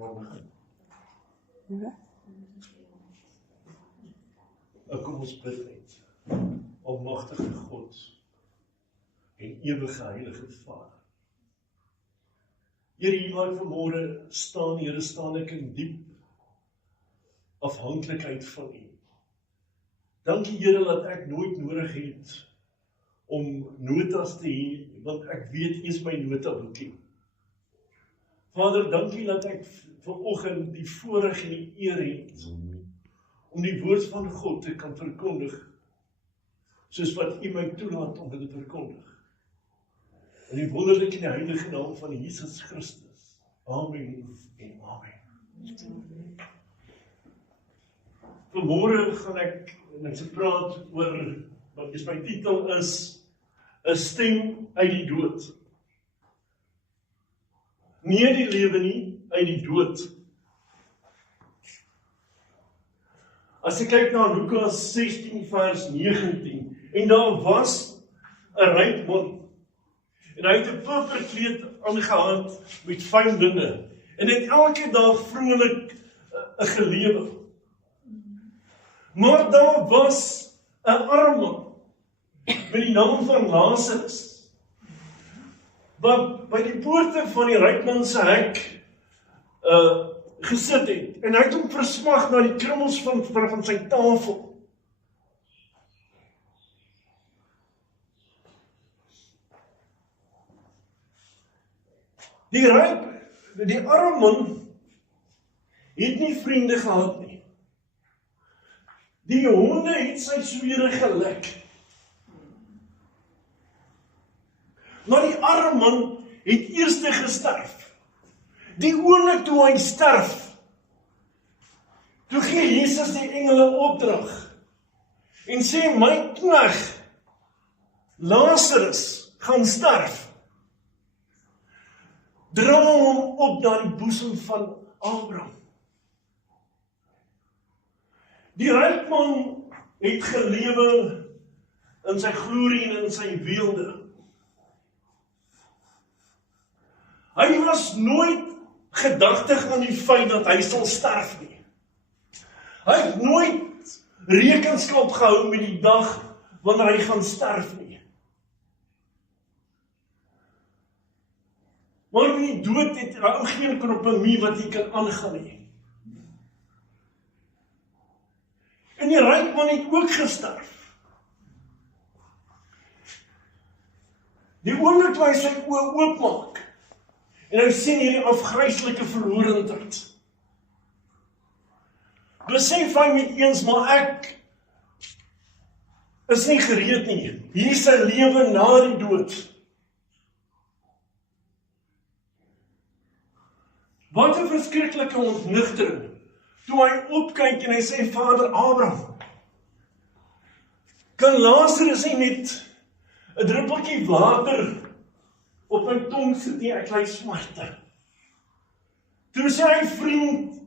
Ja. Kom ons bid net. Almagtige God en ewige heilige Vader. Here, hier waar ek vanmôre staan, Here, staan ek in diep afhanklikheid van U. Dankie, Here, dat ek nooit nodig het om notas te hê, want ek weet U is my notaboekie. Vader, dankie dat ek vanoggend die voorreg en die eer het om die woord van God te kan verkondig, soos wat U my toelaat om dit te verkondig. In die wonderlike en die heilige naam van Jesus Christus. Amen en amen. Vanmôre gaan ek praat oor, wat my titel is, 'n stem uit die dood. Nie die lewe nie, uit die dood. As ek kyk na Lukas 16 vers 19, en daar was 'n ryk man, en hy het 'n purperkleed aangehad met fyn linne, en het elke dag vrolik 'n gelewe. Maar daar was 'n arm man met die naam van Lazarus, wat by die poorte van die rykman se hek gesit het, en hy het hom versmag na die krummels van sy tafel. Die arme man het nie vriende gehad nie. Die honde het sy swere gelik. Maar die arme man het eers gesterf. Die oomblik toe hy sterf, toe gee Jesus die engele opdrag en sê, my knegt Lazarus gaan sterf. Dra hom op na die boesem van Abraham. Die ryk man het gelewe in sy glorie en in sy weelde. Hy was nooit gedagtig aan die feit dat hy sal sterf nie. Hy het nooit rekenskap gehou met die dag wanneer hy gaan sterf nie. Maar met die dood het hy geen kompromie wat hy kan aangaan nie. En die ryk man het ook gesterf. Die oomblik toe hy sy oë oopmaak, en hy sien hierdie afgryslike verlorendheid, besef hy met eens, maar ek is nie gereed nie. Hier is 'n lewe na die dood. Wat 'n verskriklike ontnigtering, toe hy opkyk en hy sê, Vader Abraham, kan Lazarus nie net 'n druppeltjie water op my tong sit nie, ek ly smarte. Toe sê hy, vriend,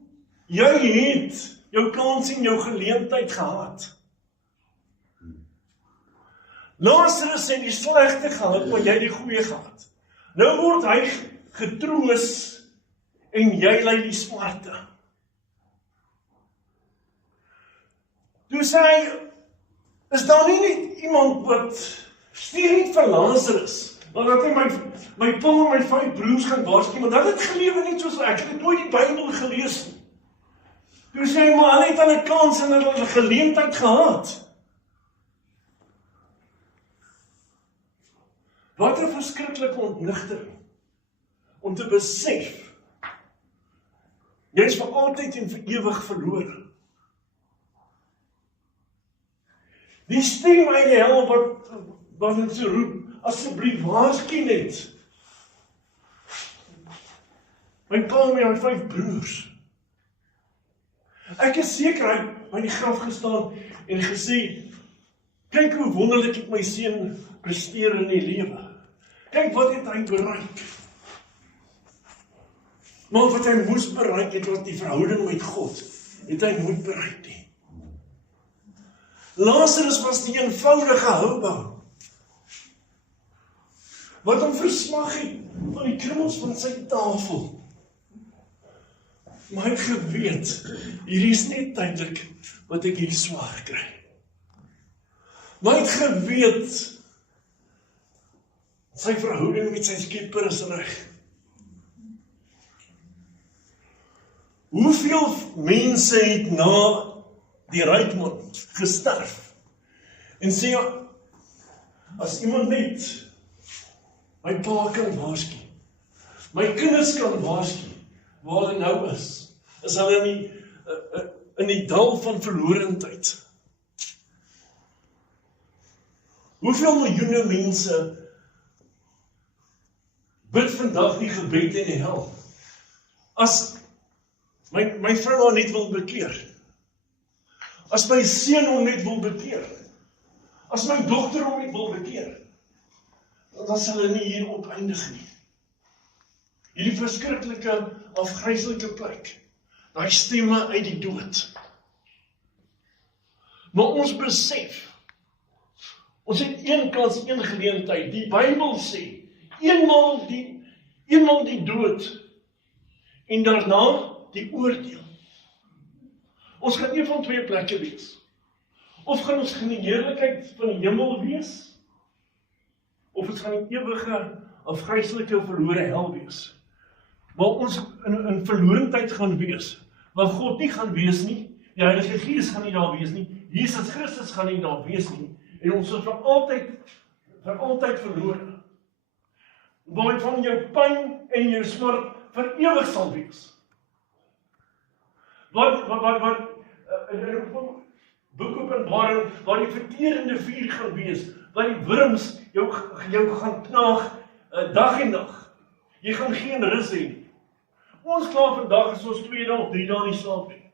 jy het jou kans en jou geleentheid gehad. Lazarus het die slegte gehad, maar jy die goeie gehad. Nou word hy getroos en jy ly die smarte. Toe sê hy, is daar nie net iemand wat stuur nie vir Lazarus, want dat hy my pa en my 5 broers gaan waarsku, want hulle het gelewe net soos ek het nooit die Bybel gelees nie. Toe sê hy, maar hulle het al 'n kans en hulle het 'n geleentheid gehad. Wat 'n verskriklike ontnigtering, om te besef, jy is vir altyd en vir ewig verlore. Die stem uit die hel wat het so roep, asseblief waarsku net. My pa en my 5 broers. Ek is seker hy het by die graf gestaan en gesê, kyk hoe wonderlik het my seun presteer in die lewe. Kyk wat het hy bereik. Maar wat hy moes bereik het, was die verhouding met God, het hy nooit bereik nie. Lazarus was die eenvoudige houbou, wat hom versmag het van die krummels van sy tafel. Maar ek geweet, hierdie is net tydelik wat ek hier swaar kry. Maar ek geweet, sy verhouding met sy Skepper is reg. Hoeveel mense het na die ryk man gesterf? En sê, as iemand net my pa kan waarsku, my kinders kan waarsku, waar hulle nou is hulle in die dal van verlorendheid. Hoeveel miljoene mense bid vandag die gebed in die hel? As my vrou hom net wil bekeer, as my seun hom net wil bekeer, as my dogter hom net wil bekeer, dan sal hulle nie hier opeindig nie. Hierdie verskriklike, afgryslike plek, daai stemme uit die dood. Maar ons besef, ons het een kans, een geleentheid. Die Bybel sê, eenmaal die dood, en daarna die oordeel. Ons gaan een van twee plekke wees. Of gaan ons in die heerlikheid van die hemel wees, of ons gaan die ewige, afgryslike, verlore hel wees. Waar ons in verlorendheid gaan wees, waar God nie gaan wees nie, die Heilige Gees gaan nie daar wees nie, Jesus Christus gaan nie daar wees nie, en ons is vir altyd verlore. Waar van jou pyn en jou smart vir ewig sal wees. Wat in boek Openbaring, waar die verterende vuur gaan wees, waar die wurms jou gaan knaag, dag en dag. Jy gaan geen rus hê nie. Ons klaar vandag is ons 2 dae of 3 dae nie slaap nie.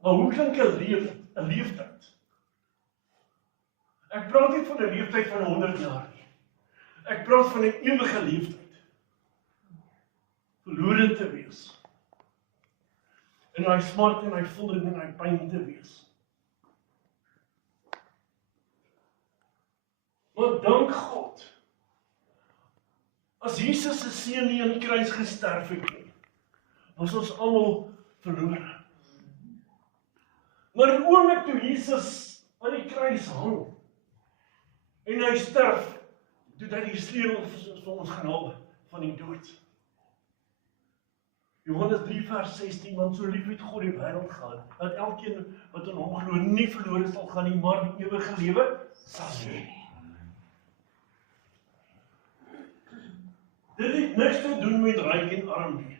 Maar hoe klink 'n leeftyd? Ek praat nie van 'n leeftyd van 100 jaar nie. Ek praat van 'n ewige leeftyd. Verlore te wees. En hy smart en hy voldering en hy pyn te wees. Maar dank God, as Jesus se seun nie aan die kruis gesterf het nie, was ons almal verlore. Maar die oomblik toe Jesus aan die kruis hang, en hy sterf, toe dat die sleutel vir ons gaan haal van die dood. Johannes 3 vers 16, want so lief het God die wêreld gehad, dat elkeen wat in hom glo nie verlore sal gaan nie, maar die ewige lewe sal hê. Dit het niks te doen met ryk en arm nie,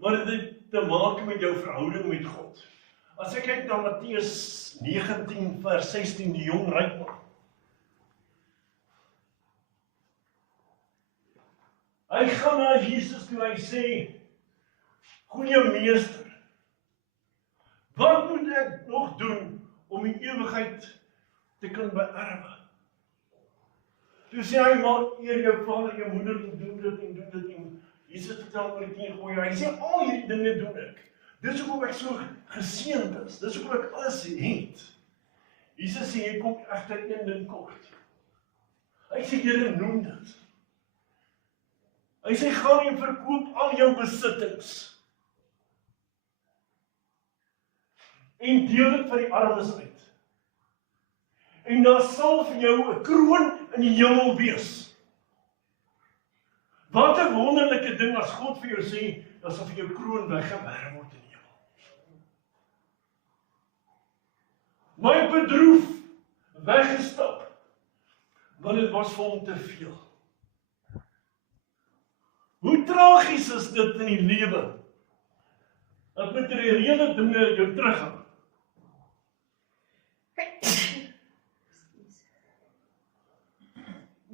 maar dit het te maak met jou verhouding met God. As ek kyk na Matteus 19 vers 16, die jong ryk man. Hy gaan na Jesus toe, hy sê, goeie meester, wat moet ek nog doen om die ewigheid te kan beerwe? Toe sê hy, maar eer jou vader, jou moeder, en doen dit, en Jesus vertel oor die 10 gebooie, hy sê, al hierdie dinge doen ek. Dis hoekom ek so geseënd is, dis hoekom ek alles het. Jesus sê, jy kom egter een ding kort. Hy sê, Here, noem dit. Hy sê, gaan en verkoop al jou besittings, en deel dit vir die armes uit. En daar sal vir jou 'n kroon in die hemel wees. Wat 'n wonderlike ding as God vir jou sê, dat sal vir jou kroon weggewerp word in die hemel. My bedroef, weggestap, want dit was vir hom te veel. Hoe tragies is dit in die lewe, dat materiële dinge jou terughou.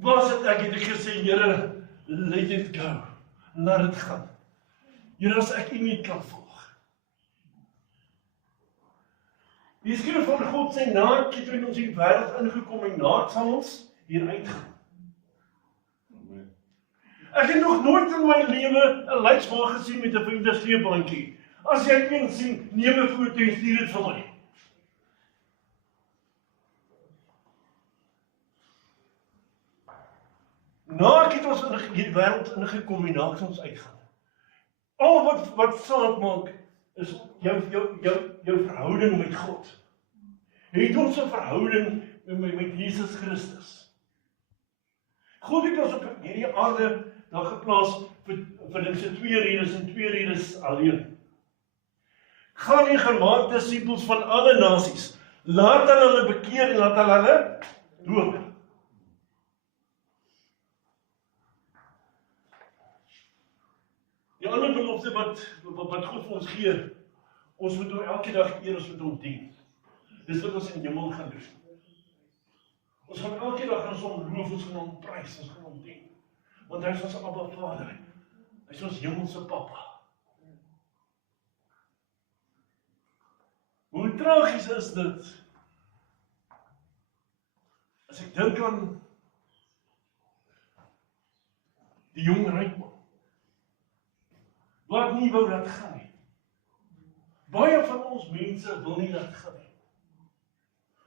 Was het ek het gesê, Here, let it go, laat dit gaan. Here, as ek U nie kan volg. Die skrif van God sê, naak het in ons die wêreld ingekom en naak sal ons hier uitgaan. Ek het nog nooit in my lewe 'n leidsma gesien met 'n vriendesleepbandjie. As jy een sien, neem 'n foto en stuur dit vir my. Naak het ons in die wêreld ingekom en naak ons uitgaan. Al wat saak maak, is jou verhouding met God. Het ons 'n verhouding met Jesus Christus. God het ons op hierdie aarde daar geplaas vir sy 2 redes en 2 redes alleen. Gaan en gaan maak disippels van alle nasies. Laat hulle bekeer en laat hulle doop. Die ander belofte wat God vir ons gee, ons moet hom elke dag eer, ons moet hom dien. Dis wat ons in die hemel gaan doen. Ons gaan elke dag aan hom loof, ons gaan hom prys, ons gaan hom dien. Want hy is ons Abba Vader. Hy is ons hemelse Papa. Hoe tragies is dit? As ek dink aan die jong ryk man, wat nie wou dat gaan nie. Baie van ons mense wil nie dat gaan nie.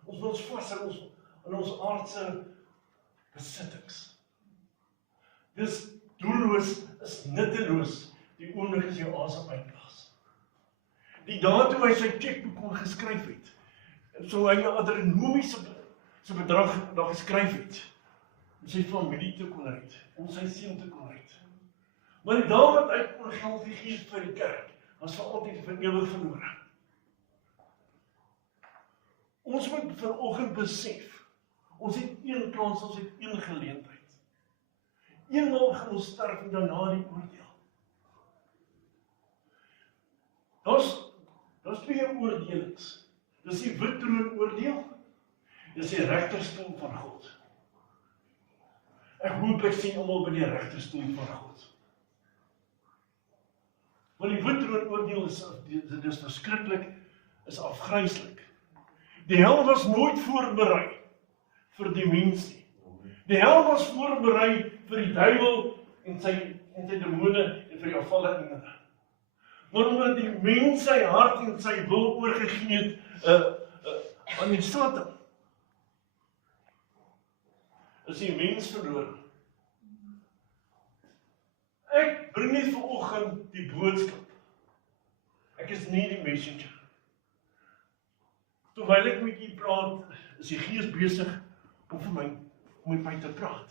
Ons wil ons vas in ons aardse besittings. Dis doelloos, is nutteloos, die oomblik as jy asem uitblaas. Die dae toe hy sy chequeboek kon geskryf het, so hy 'n astronomiese bedrag daar geskryf het, om sy familie te kon red, om sy seun te kon red. Maar die dae wat hy kon geld gee vir die kerk, was vir altyd vir ewig verlore. Ons moet vanoggend besef, ons het een kans, ons het een geleentheid. Eenmaal gaan ons sterf en daarna die oordeel. Daar's 2 oordelings. Dis die wit troon oordeel, dis die regterstoel van God. Ek hoop ek sien almal by die regterstoel van God. Want die wit troon oordeel is verskriklik, is afgryslik. Die hel was nooit voorberei vir die mens nie. Die hel was voorberei vir die duiwel en sy demone en vir die afvalle engele. Maar omdat die mens sy hart en sy wil oorgegee het aan die Satan, is die mens verloor. Ek bring net vanoggend die boodskap. Ek is nie die messenger. Terwyl ek met u praat, is die Gees besig om met my te praat.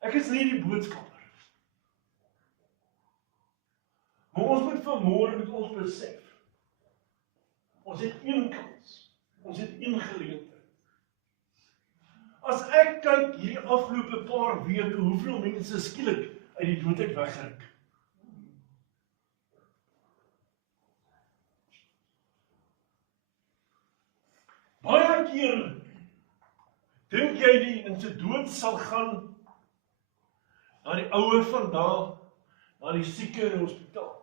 Ek is nie die boodskapper. Maar ons moet vanmôre met ons besef, ons het een kans, ons het een geleentheid. As ek kyk hierdie afgelope paar weke, hoeveel mense skielik uit die dood uit weggeryk. Baie keer dink jy die in sy dood sal gaan na die ouer vandag, na die sieke in die hospitaal.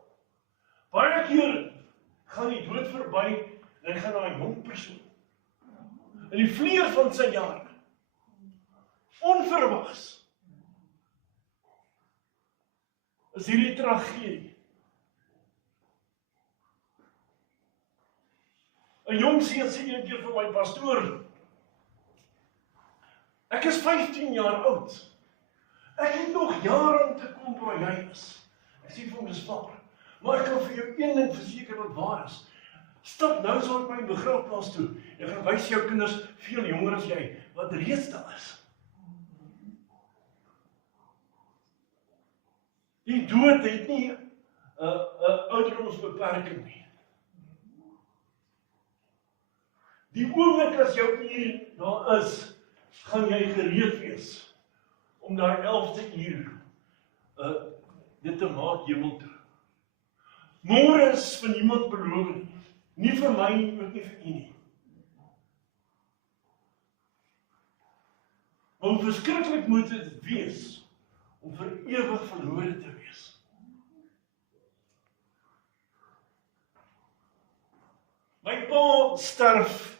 Baie keer gaan die dood verby en hy gaan na 'n jong persoon. In die vleuer van sy jare. Onverwags. Is hierdie tragedie. 'n Jong seun sê een keer vir my pastoor, ek is 15 jaar oud. Ek het nog jare om te kom waar jy is. Ek sê vir hom, dis waar. Maar ek kan vir jou een ding verseker wat waar is. Stap nou saam met my begrafplaas toe. Ek gaan wys jou kinders veel jonger as jy, wat reeds daar is. Die dood het nie 'n ouderdomsbeperking nie. Die oomblik as jou uur daar is, gaan jy gereed wees om daai 11de uur dit te maak hemel toe. Môre is vir niemand beloof nie. Nie vir my nie, ook nie vir u nie. Maar hoe verskriklik moet dit wees om vir ewig verlore te wees. My pa sterf.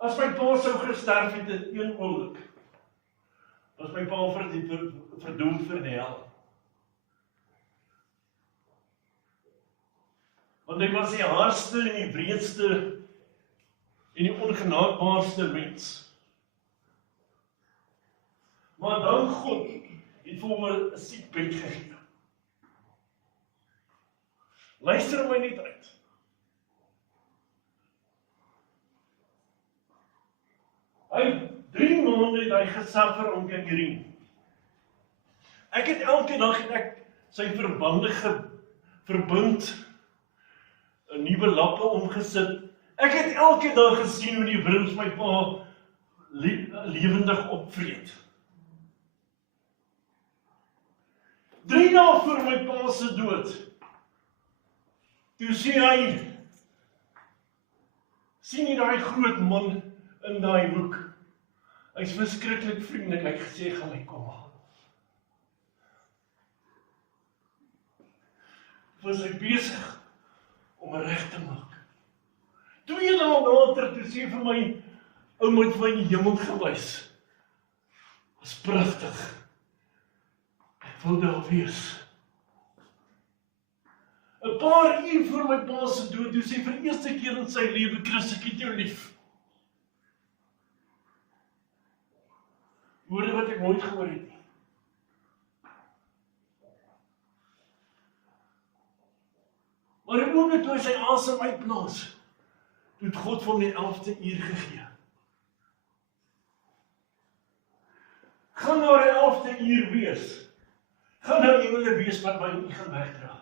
As my pa sou gesterf het in een oomblik, was my pa verdoem vir die hel. Want hy was die hardste en die wreedste en die ongenaakbaarste mens. Maar dan God het vir hom 'n siekbed gegee. Luister my net uit. Hy 3 maande het hy gesuffer om gangreen. Ek het elke dag sy verbande verbind, 'n nuwe lappe omgesit. Ek het elke dag gesien hoe die wurms my pa lewendig opvreet. 3 dae voor my pa se dood, toe sê hy, sien jy daai groot man in daai hoek? Hy's verskriklik vriendelik, hy het gesê, gaan my kom haal. Was hy besig om reg te maak. 2 dae later, toe sê vir my, ouma het vir my die hemel gewys. Was pragtig. Ek wil daar wees. 'n paar uur voor my pa se dood, toe sê vir eerste keer in sy lewe, Chris, ek het jou lief. Woorde wat ek nooit gehoor het nie. Maar die oomblik toe hy sy asem uitblaas, toe het God vir hom die 11de uur gegee. Gaan daar 'n 11de uur wees. Gaan daar engele wees wat my nie gaan wegdra.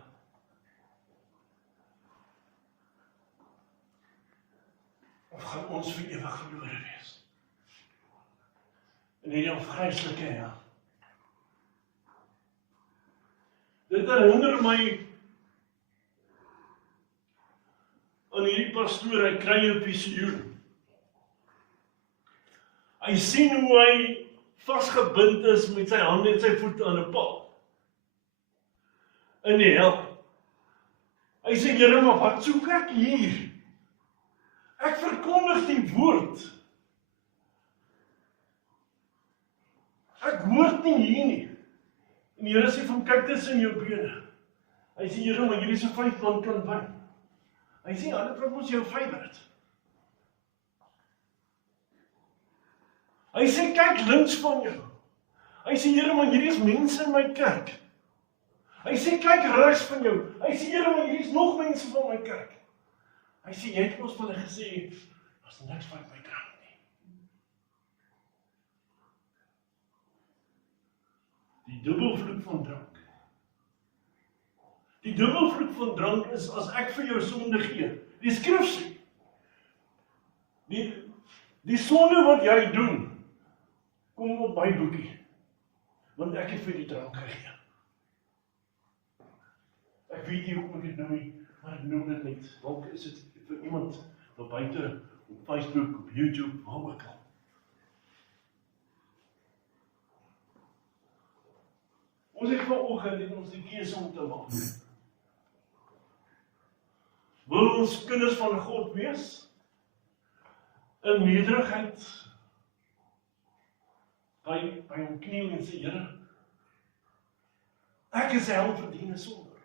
Of gaan ons vir ewig verlore wees? In hierdie afgryslike hel. Dit herinner my aan hierdie pastoor, hy kry 'n visioen. Hy sien hoe hy vasgebind is met sy hande en sy voete aan 'n paal. In die hel. Hy sê, Here, maar wat soek ek hier? Ek verkondig die woord. Ek hoor nie hier nie. En die Here sê van, kyk tussen jou bene. Hy sê, Here, maar hierdie so 5 man kan wyn. Hy sê, ja, dit moet jou favorite. Hy sê, kyk links van jou. Hy sê, Here, maar hierdie is mense in my kerk. Hy sê, kyk regs van jou. Hy sê, Here, maar hierdie is nog mense van my kerk. Hy sê, jy het ons vir hulle gesê, as niks van my drank nie. Die dubbelvloek van drank. Die dubbelvloek van drank is as ek vir jou sonde gee. Die skrif sê, die sonde wat jy doen, kom op my boekie, want ek het vir die drank gegee. Ek weet nie hoe ek dit noem nie, maar ek noem dit net. Dalk is dit vir iemand daar buite op Facebook, op YouTube, waar ook al. Ons het vanoggend en ons die keuse om te maak. Wil ons kinders van God wees? In nederigheid, by hom kniel en sê, Here, ek is hel verdiene sonde.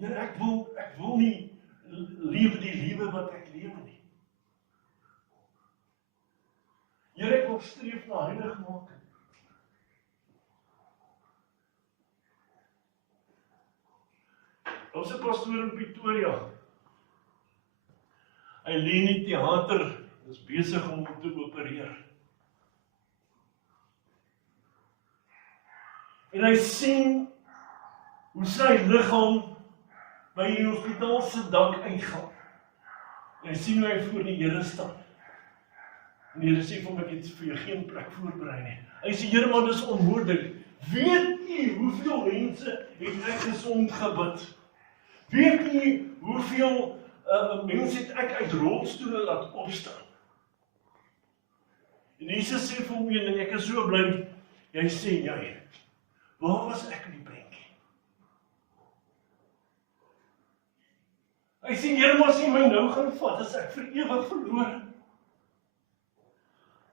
Here, ek wil nie lewe die lewe wat ek lewe nie. Here, ek wil streef na heiligmaking. Ons 'n pastoor in Pretoria. Hy lê in die teater, is besig om te opereer. En hy sien hoe sy liggaam by die hospitaal se dak uitgaan. En hy sien hoe hy voor die Here staan. En die Here sê vir hom, ek het vir jou geen plek voorberei nie. Hy sê, Here, maar dis onmoontlik. Weet u hoeveel mense het ek gesond gebid? Weet u hoeveel mense het ek uit rolstoele laat opstaan? En Jesus sê vir hom een ding, ek is so bly, jy sê, jy, waar was ek in die prentjie? Hy sê, Here, maar as jy my nou gaan vat, as ek vir ewig verlore.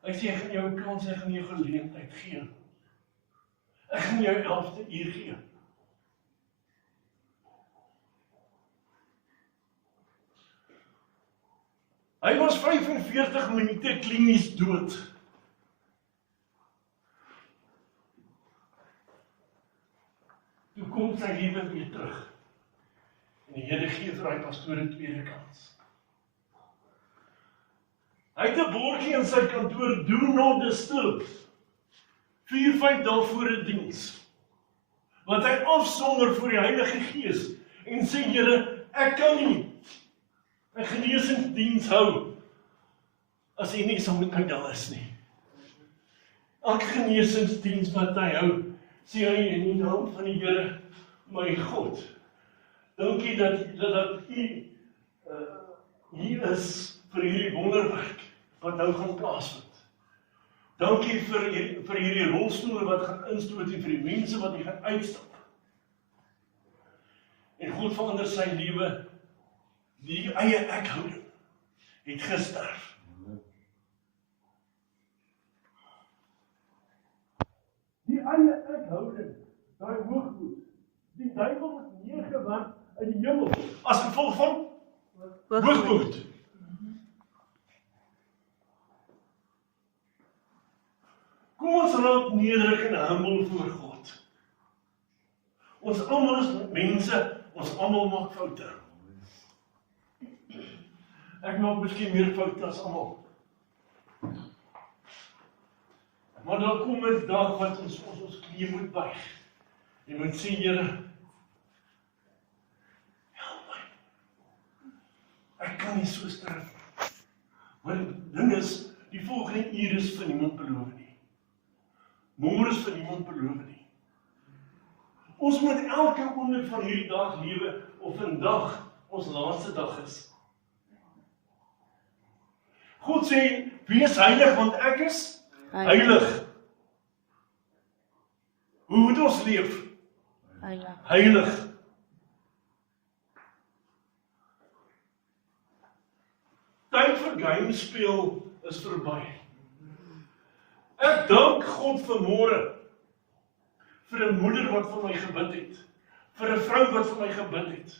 Hy sê, ek gaan jou 'n kans, ek gaan jou geleentheid gee. Ek gaan jou 11de uur gee. Hy was 45 minute klinies dood. kom sy lewe weer terug. En die Here gee vir hy pastoor 'n tweede kans. Hy het 'n bordjie in sy kantoor, do not disturb. 4-5 dae voor 'n diens. Wat hy afsonder voor die Heilige Gees en sê, Here, ek kan nie 'n genesingsdiens hou as hy nie saam met my daar is nie. Elke genesingsdiens wat hy hou, sê hy in die naam van die Here, my God, dankie dat u hier is vir hierdie wonderwerk wat nou gaan plaasvind. Dankie vir hierdie rolstoele wat gaan instoot en vir die mense wat hier gaan uitstap. En God verander sy lewe, die eie ekhouding het gesterf. Die eie ekhouding, daai hoogmoed, die duiwel het neergewerp uit die hemel as gevolg van hoogmoed. Kom ons raak nederig en humble voor God. Ons almal is mense, ons almal maak foute. Ek maak miskien meer foute as almal. Maar dan kom 'n dag wat ons knie moet buig. Jy moet sê, Here, help my. Ek kan nie so sterf nie. Maar die ding is, die volgende uur is vir niemand beloof nie. Môre is vir niemand beloof nie. Ons moet elke oomblik van hierdie dag lewe, of vandag ons laaste dag is. God sê, wees heilig, want ek is heilig. Hoe moet ons leef? Heilig. Tyd vir game speel is verby. Ek dank God vanmôre vir 'n moeder wat vir my gebid het, vir 'n vrou wat vir my gebid het.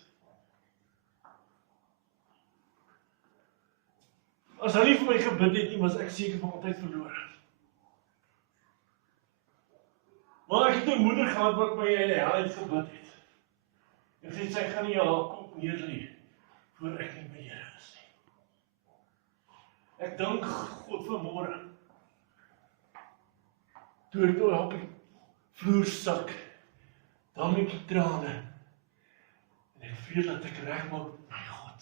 As hulle nie vir my gebid het nie, was ek seker van altyd verlore. Maar ek het 'n moeder gehad wat my in die hel uitgebid het. En sy gaan nie haar kop neerlê voor ek nie by die Here is nie. Ek dank God vanmôre. Toe ek op die vloer sak, dan met die trane, en ek weet dat ek regmaak met my God.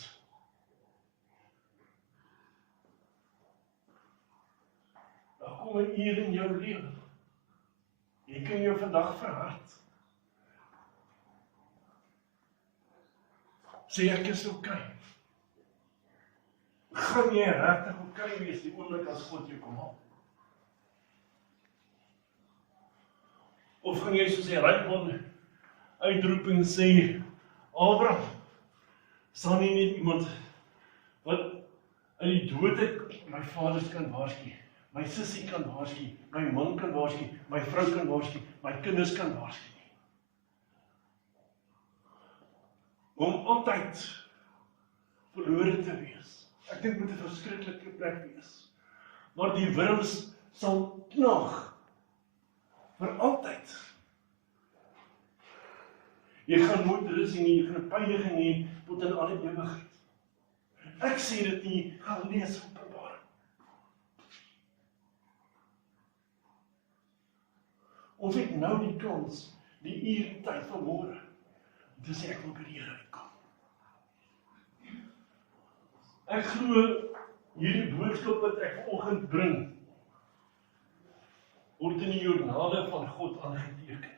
Daar kom 'n uur in jou lewe. Jy kan jou vandag verhard. Sê ek is okay. Gaan jy regtig okay wees die oomblik as God jou kom haal? Of gaan jy soos die ryk man uitroep en sê, Abraham, sal nie net iemand wat uit die dood uit my vaders kan waarsku, my sussie kan waarsku, my man kan waarsku, my vrou kan waarsku, my kinders kan waarsku nie. Om altyd verlore te wees. Ek dink moet 'n verskriklike plek wees. Maar die wurms sal knag vir altyd. Jy gaan nooit rus nie, jy gaan pyniging hê tot in alle ewigheid. Ek sê dit nie, gaan lees Openbaring. Ons het nou die kans, die uur, die tyd van môre, om te sê ek wil by die Here uitkom. Ek glo hierdie boodskap wat ek vanoggend bring, word in die joernale van God aangeteken.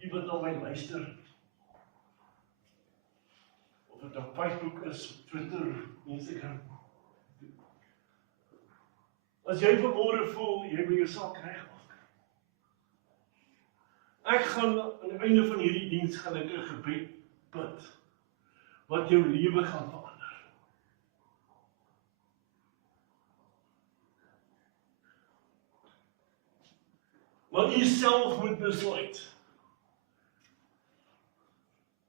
U wat na my luister, of dit op Facebook is, Twitter, Instagram. As jy vanmôre voel, jy wil jou saak regmaak. Ek gaan aan die einde van hierdie diens gaan ek 'n gebed bid, wat jou lewe gaan verander. Maar u self moet besluit.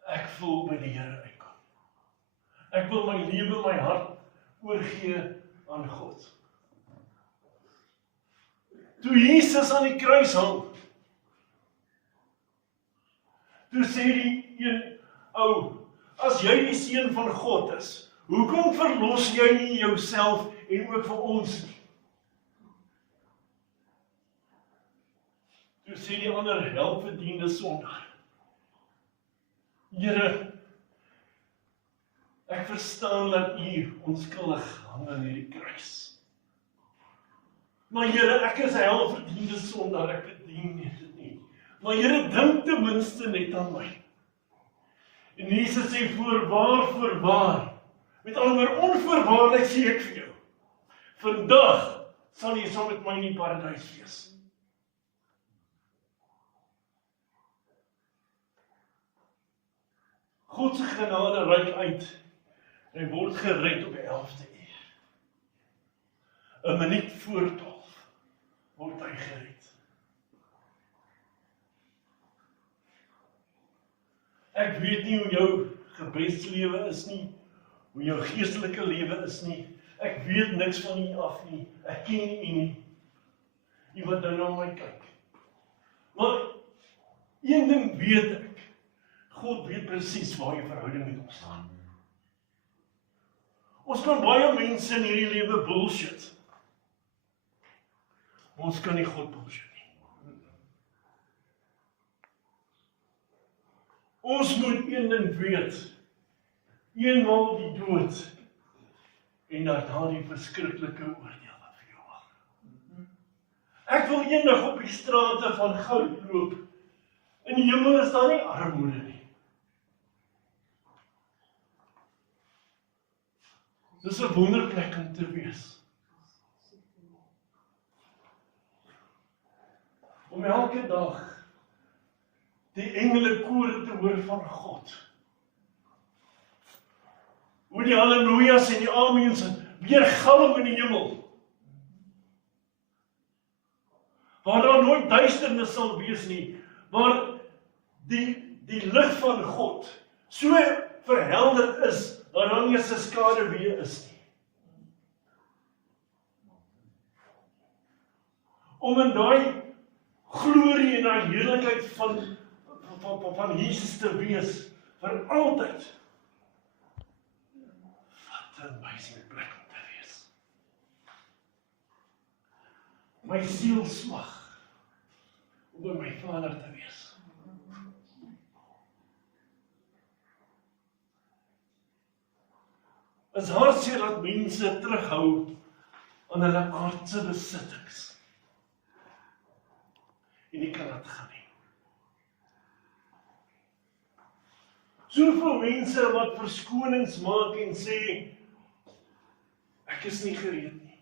Ek voel by die Here uitkom. Ek wil my lewe, my hart oorgee aan God. Toe Jesus aan die kruis hang, toe Toe sê die een ou, as jy die seun van God is, hoekom verlos jy nie jouself en ook vir ons nie? Toe sê die ander helpverdiende sondaar, Here, ek verstaan dat U onskuldig hang aan hierdie kruis. Maar Here, ek is 'n helpverdiende sondaar, ek verdien dit nie. Maar Here, dink ten minste net aan my. En Jesus sê, voorwaar, met ander woorde, onvoorwaardelik sê ek vir jou, vandag sal jy saam met my in die paradys wees. God se genade reik uit, en hy word gered op die 11de uur. 'n minuut voor 12 word hy gered. Ek weet nie hoe jou gebedslewe is nie, hoe jou geestelike lewe is nie. Ek weet niks van U af nie. Ek ken U nie. U wat nou na my kyk. Maar een ding weet ek. God weet presies waar jy verhouding met ons staan. Ons kan baie mense in hierdie lewe bullshit. Ons kan nie God bullshit nie. Ons moet een ding weet. Eenmaal die dood en daarna die verskriklike oordeel wat vir jou wag. Ek wil eendag op die strate van goud loop. In die hemel is daar nie armoede nie. Dis 'n wonderplek om te wees. Om elke dag die engele koor te hoor van God. Hoe die halleluja's en die amens weer galm in die hemel. Waar daar nooit duisternis sal wees nie, waar die lig van God so verhelder is, dat daar nie 'n skade weer is nie. Om in daai glorie en daai heerlikheid van Jesus te wees, vir altyd. Wat 'n amazing plek om te wees. My siel smag om by my Vader te wees. Is hartseer dat mense terughou aan hulle aardse besittings. En nie kan laat gaan nie. Soveel mense wat verskonings maak en sê, ek is nie gereed nie.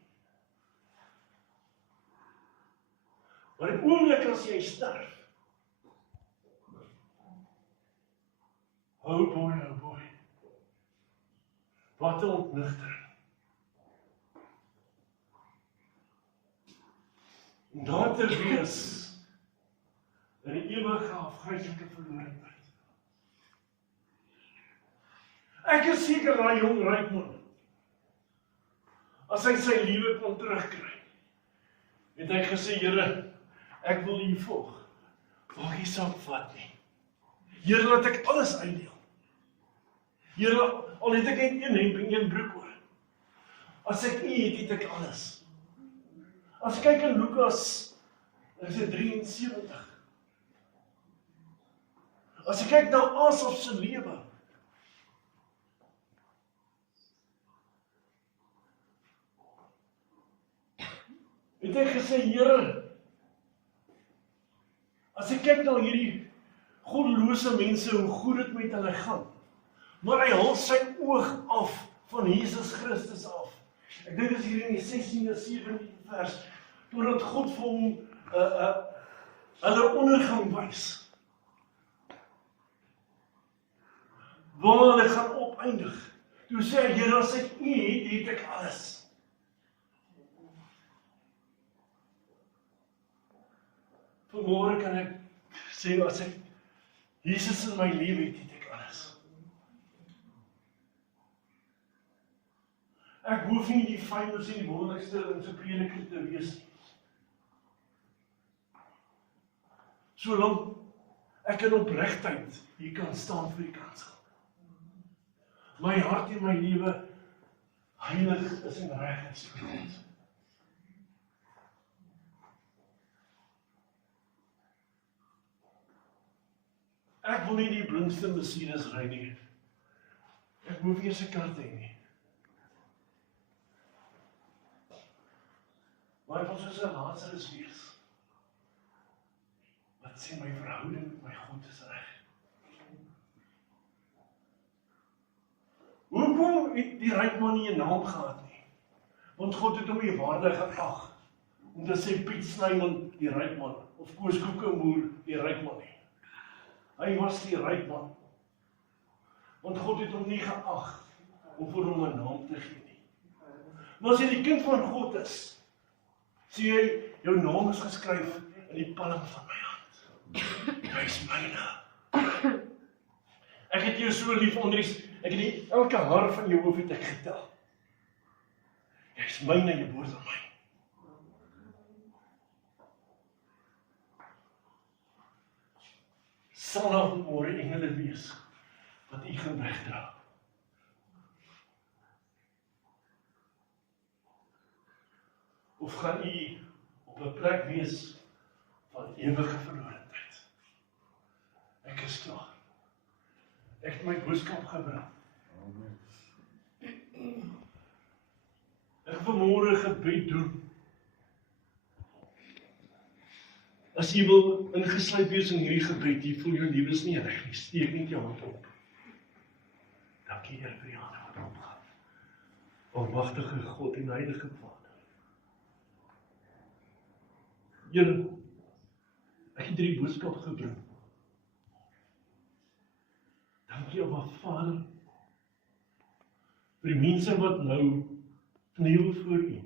Maar die oomblik as jy sterf, oh boy, wat 'n ontnigtering. Om daar te wees, in die ewige afgryslike verlorenheid. Ek is seker daai jong ryk as hy sy lewe kon terugkry, het hy gesê, Here, ek wil U volg. Maak nie saak wat nie. Here, laat ek alles uitdeel. Here, al het ek net een hemp en een broek oor. As ek U het, het ek alles. As ek kyk in Lukas, is dit 73. As ek kyk na Asaf se lewe, het hy gesê, Here, as ek kyk na hierdie goddelose mense, hoe goed dit met hulle gaan, maar hy haal sy oog af van Jesus Christus af. Ek dink dit is hier in die 16de, 17de vers, totdat God vir hom hulle ondergang wys. Waar hulle gaan opeindig. Toe sê hy, Here, as ek U het, het ek alles. Vanmôre kan ek sê, as ek Jesus in my lewe het, het ek alles. Ek hoef nie die fynste en die wonderlikste in sy prediker te wees nie. Solank ek in opregtheid hier kan staan vir die kansel. My hart en my lewe, heilig is en reg is vir God. Ek wil nie die blindste Mercedes ry nie. Ek hoef eers 'n kaart hê nie. Maar ek wil soos 'n Lazarus wees. Wat sê my verhouding met my God is reg. Hoekom het die ryk man nie 'n naam gehad nie? Want God het hom nie waardig geag om te sê Piet Snyman die ryk man of Koos Koekemoer die ryk man nie. Hy was die ryk man. Want God het hom nie geag om vir hom 'n naam te gee nie. Maar as jy die kind van God is, sê jy, jou naam is geskryf in die palm van my hand. Hy is myne. Ek het jou so lief, Andries, ek het elke haar van jou hoof het ek getel. Jy is myne, jy behoort aan my. Sal daar vanmôre engele wees wat u gaan wegdra. Of gaan u op 'n plek wees van ewige verlorendheid? Ek is klaar. Ek het my boodskap gebring. Ek wil vanmôre gebed doen. As jy wil ingesluit wees in hierdie gebed, jy voel jou lewe is nie reg nie, steek net jou hand op. Dankie Here vir die hande wat opgaan. Almagtige God en heilige Vader. Here, ek het hierdie boodskap gebring. Dankie Abba Vader vir die mense wat nou kniel voor U.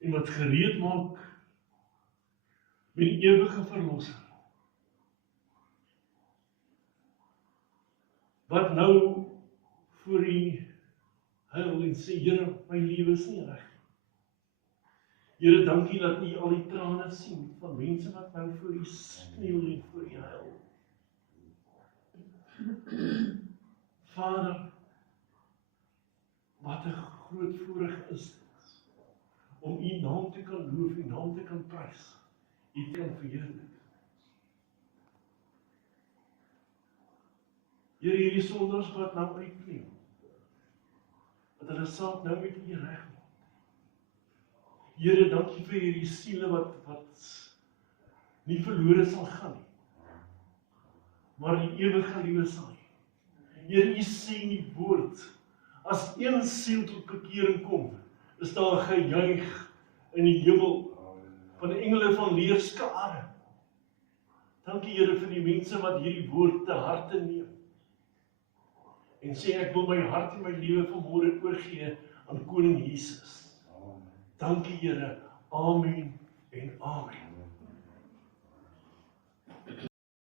En wat gereed maak met die ewige verlosser. Wat nou voor U huil en sê, Here, my lewe is nie reg. Here, dankie dat U al die trane sien van mense wat nou voor U kniel en voor U huil. Vader, wat 'n groot voorreg is dit, om U naam te kan loof, U naam te kan prys, U te kan verheerlik. Here, hierdie sondaars wat nou uitkniel, wat hulle saak nou met U reg maak. Here, dankie vir hierdie siele wat nie verlore sal gaan nie, maar die ewige lewe sal hê. Here, U sê in die woord, as een siel tot bekering kom, is daar gejuig in die hemel van engele van leerskare. Dankie Here vir die mense wat hierdie woord te harte neem. En sê ek wil my hart en my lewe vanmôre oorgee aan Koning Jesus. Dankie Here. Amen en amen.